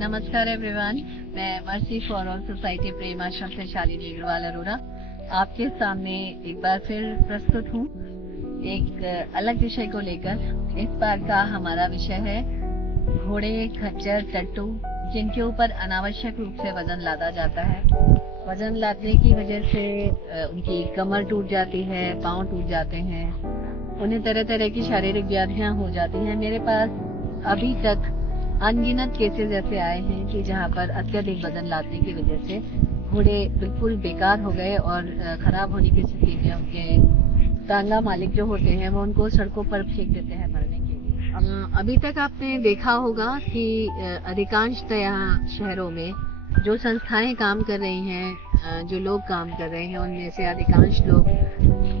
नमस्कार एवरीवन, मैं mercy for all society Prem Ashram से शालिनी अग्रवाल अरोरा आपके सामने एक बार फिर प्रस्तुत हूँ एक अलग विषय को लेकर। इस बार का हमारा विषय है घोड़े, खच्चर, टट्टू, जिनके ऊपर अनावश्यक रूप से वजन लादा जाता है। वजन लादने की वजह से उनकी कमर टूट जाती है, पाँव टूट जाते हैं, उन्हें तरह तरह की शारीरिक व्याधियां हो जाती हैं। मेरे पास अभी तक अनगिनत केसेस ऐसे आए हैं कि जहां पर अत्यधिक वजन लादने की वजह से घोड़े बिल्कुल बेकार हो गए और खराब होने की स्थिति में उनके तांगा मालिक जो होते हैं वो उनको सड़कों पर फेंक देते हैं मरने के लिए। अभी तक आपने देखा होगा कि अधिकांशतः शहरों में जो संस्थाएं काम कर रही हैं, जो लोग काम कर रहे हैं, उनमें से अधिकांश लोग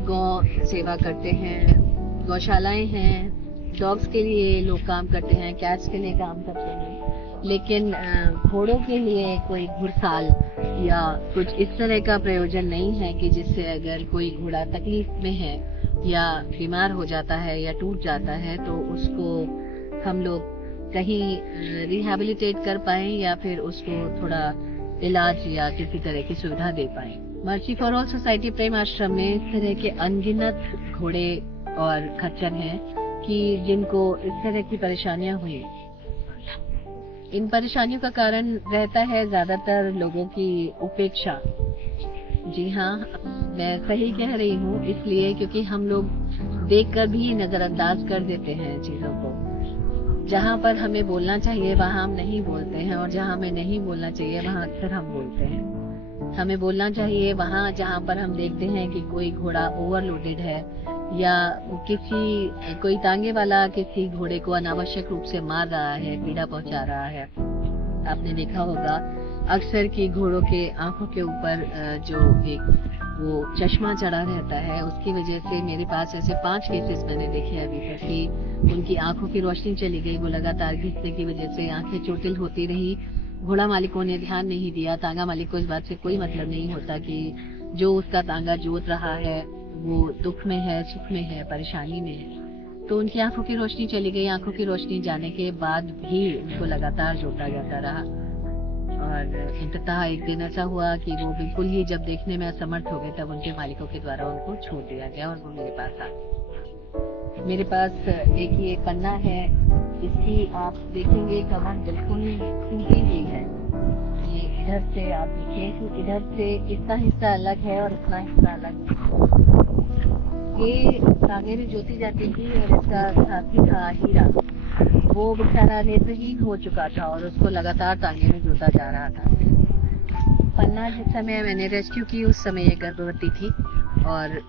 गौ सेवा करते हैं, गौशालाएं हैं, डॉग्स के लिए लोग काम करते हैं, कैट्स के लिए काम करते हैं, लेकिन घोड़ों के लिए कोई घुड़साल या कुछ इस तरह का प्रयोजन नहीं है कि जिससे अगर कोई घोड़ा तकलीफ में है या बीमार हो जाता है या टूट जाता है तो उसको हम लोग कहीं रिहैबिलिटेट कर पाए या फिर उसको थोड़ा इलाज या किसी तरह की सुविधा दे पाए। Mercy for all society Prem Ashram में इस तरह के अनगिनत घोड़े और खच्चर हैं कि जिनको इस तरह की परेशानियां हुई। इन परेशानियों का कारण रहता है ज्यादातर लोगों की उपेक्षा। जी हाँ, मैं सही कह रही हूँ, इसलिए क्योंकि हम लोग देखकर भी नजरअंदाज कर देते हैं चीजों को। जहाँ पर हमें बोलना चाहिए वहाँ हम नहीं बोलते हैं, और जहाँ हमें नहीं बोलना चाहिए वहाँ अक्सर हम बोलते हैं। हमें बोलना चाहिए वहाँ जहाँ पर हम देखते हैं कि कोई घोड़ा ओवरलोडेड है या कोई तांगे वाला किसी घोड़े को अनावश्यक रूप से मार रहा है, पीड़ा पहुंचा रहा है। आपने देखा होगा अक्सर कि घोड़ों के आंखों के ऊपर जो एक वो चश्मा चढ़ा रहता है, उसकी वजह से मेरे पास ऐसे 5 केसेस मैंने देखे अभी तक कि उनकी आंखों की रोशनी चली गई। वो लगातार घिसने की वजह से आंखें चोटिल होती रही। घोड़ा मालिकों ने ध्यान नहीं दिया। तांगा मालिक को इस बात से कोई मतलब नहीं होता कि जो उसका तांगा जोत रहा है वो दुख में है, सुख में है, परेशानी में है। तो उनकी आंखों की रोशनी चली गई। आंखों की रोशनी जाने के बाद भी उनको लगातार जोता जाता रहा और अंततः एक दिन ऐसा हुआ कि वो बिल्कुल ही जब देखने में असमर्थ हो गए तब उनके मालिकों के द्वारा उनको छोड़ दिया गया और वो मेरे पास आ गए। मेरे पास एक ये पन्ना है, इसकी आप देखेंगे कमर बिल्कुल टूटी हुई है। ये इधर से आप देखिए, इधर से इसका हिस्सा अलग है और इसका हिस्सा अलग है। ये तांगे में जोती जाती थी और इसका साथी था हीरा। वो बेचारा नेत्रहीन हो चुका था और उसको लगातार तांगे में जोता जा रहा था। पन्ना जिस समय मैंने रेस्क्यू की उस समय ये गर्भवती थी और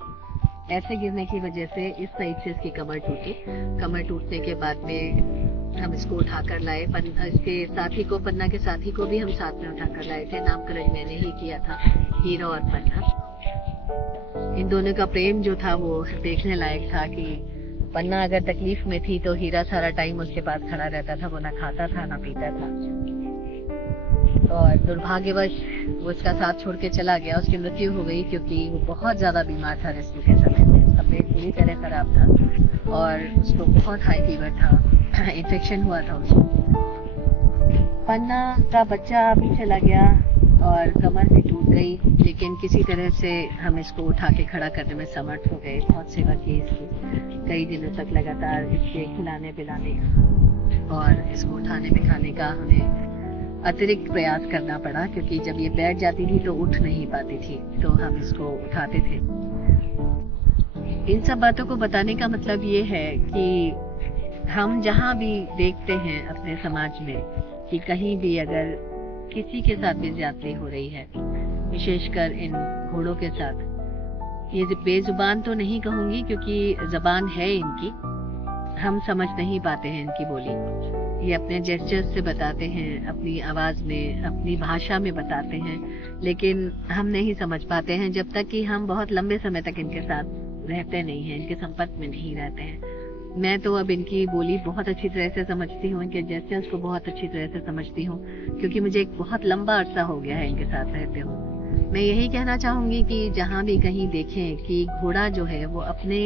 ऐसे गिरने की वजह से इस साइड से इसकी कमर टूटी। कमर टूटने के बाद में हम इसको उठाकर लाए। इसके साथी को, पन्ना के साथी को भी हम साथ में उठाकर लाए थे। नामकरण मैंने ही किया था, हीरा और पन्ना। इन दोनों का प्रेम जो था वो देखने लायक था कि पन्ना अगर तकलीफ में थी तो हीरा सारा टाइम उसके पास खड़ा रहता था। वो ना खाता था ना पीता था और दुर्भाग्यवश वो उसका साथ छोड़ के चला गया। उसकी मृत्यु हो गई क्योंकि वो बहुत ज्यादा बीमार था रेस्क्यू के समय में। उसका पेट पूरी तरह खराब था और उसको बहुत हाई फीवर था, इन्फेक्शन हुआ था उसको। पन्ना का बच्चा भी चला गया और कमर भी टूट गई, लेकिन किसी तरह से हम इसको उठा के खड़ा करने में समर्थ हो गए। बहुत सेवा की इसकी, कई दिनों तक लगातार इसके खिलाने पिलाने और इसको उठाने बिठाने का हमें अतिरिक्त प्रयास करना पड़ा, क्योंकि जब ये बैठ जाती थी तो उठ नहीं पाती थी, तो हम इसको उठाते थे। इन सब बातों को बताने का मतलब ये है कि हम जहाँ भी देखते हैं अपने समाज में कि कहीं भी अगर किसी के साथ भी ज्यादती हो रही है, विशेषकर इन घोड़ों के साथ, ये बेजुबान तो नहीं कहूंगी क्योंकि जबान है इनकी, हम समझ नहीं पाते हैं इनकी बोली। ये अपने जेस्चर्स से बताते हैं, अपनी आवाज में, अपनी भाषा में बताते हैं, लेकिन हम नहीं समझ पाते हैं जब तक कि हम बहुत लंबे समय तक इनके साथ रहते नहीं हैं, इनके संपर्क में नहीं रहते हैं। मैं तो अब इनकी बोली बहुत अच्छी तरह से समझती हूँ, इनके जेस्चर्स को बहुत अच्छी तरह से समझती हूँ, क्योंकि मुझे एक बहुत लंबा अरसा हो गया है इनके साथ रहते हुए। मैं यही कहना चाहूंगी कि जहाँ भी कहीं देखें कि घोड़ा जो है वो अपने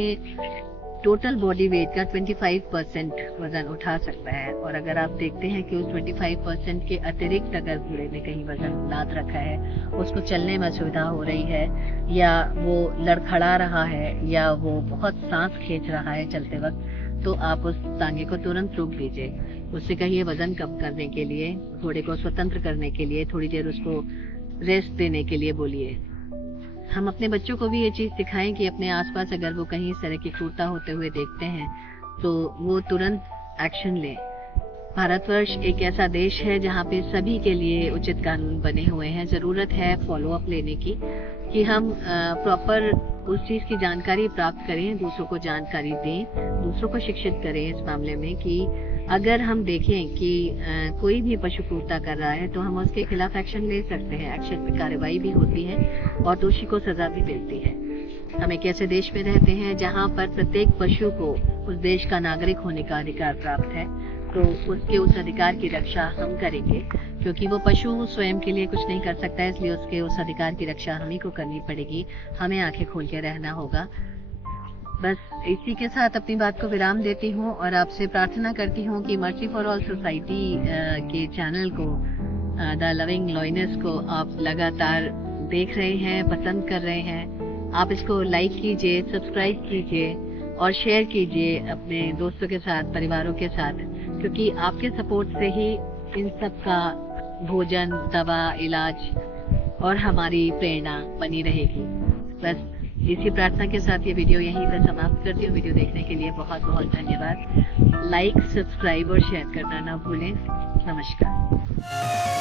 टोटल बॉडी वेट का 25% वजन उठा सकता है। और अगर आप देखते हैं कि उस 25% के अतिरिक्त अगर घोड़े ने कहीं वजन लाद रखा है, उसको चलने में असुविधा हो रही है, या वो लड़खड़ा रहा है, या वो बहुत सांस खींच रहा है चलते वक्त, तो आप उस तांगे को तुरंत रोक दीजिए। उससे कहिए वजन कम करने के लिए, घोड़े को स्वतंत्र करने के लिए, थोड़ी देर उसको रेस्ट देने के लिए बोलिए। हम अपने बच्चों को भी ये चीज सिखाएं कि अपने आसपास अगर वो कहीं इस तरह की क्रूरता होते हुए देखते हैं तो वो तुरंत एक्शन लें। भारतवर्ष एक ऐसा देश है जहाँ पे सभी के लिए उचित कानून बने हुए हैं। जरूरत है फॉलो अप लेने की, कि हम प्रॉपर उस चीज की जानकारी प्राप्त करें, दूसरों को जानकारी दें, दूसरों को शिक्षित करें इस मामले में कि अगर हम देखें कि कोई भी पशु क्रूरता कर रहा है तो हम उसके खिलाफ एक्शन ले सकते हैं। एक्शन में कार्रवाई भी होती है और दोषी को सजा भी मिलती है। हम एक ऐसे देश में रहते हैं जहाँ पर प्रत्येक पशु को उस देश का नागरिक होने का अधिकार प्राप्त है, तो उसके उस अधिकार की रक्षा हम करेंगे, क्योंकि वो पशु स्वयं के लिए कुछ नहीं कर सकता है, इसलिए उसके उस अधिकार की रक्षा हम ही को करनी पड़ेगी। हमें आंखें खोल के रहना होगा। बस इसी के साथ अपनी बात को विराम देती हूँ और आपसे प्रार्थना करती हूँ कि मर्सी फॉर ऑल सोसाइटी के चैनल को, द लविंग लॉयनेस को आप लगातार देख रहे हैं, पसंद कर रहे हैं। आप इसको लाइक कीजिए, सब्सक्राइब कीजिए और शेयर कीजिए अपने दोस्तों के साथ, परिवारों के साथ, क्योंकि आपके सपोर्ट से ही इन सब का भोजन, दवा, इलाज और हमारी प्रेरणा बनी रहेगी। बस इसी प्रार्थना के साथ ये वीडियो यहीं पर समाप्त करती हूँ। वीडियो देखने के लिए बहुत बहुत धन्यवाद। लाइक, सब्सक्राइब और शेयर करना ना भूलें। नमस्कार।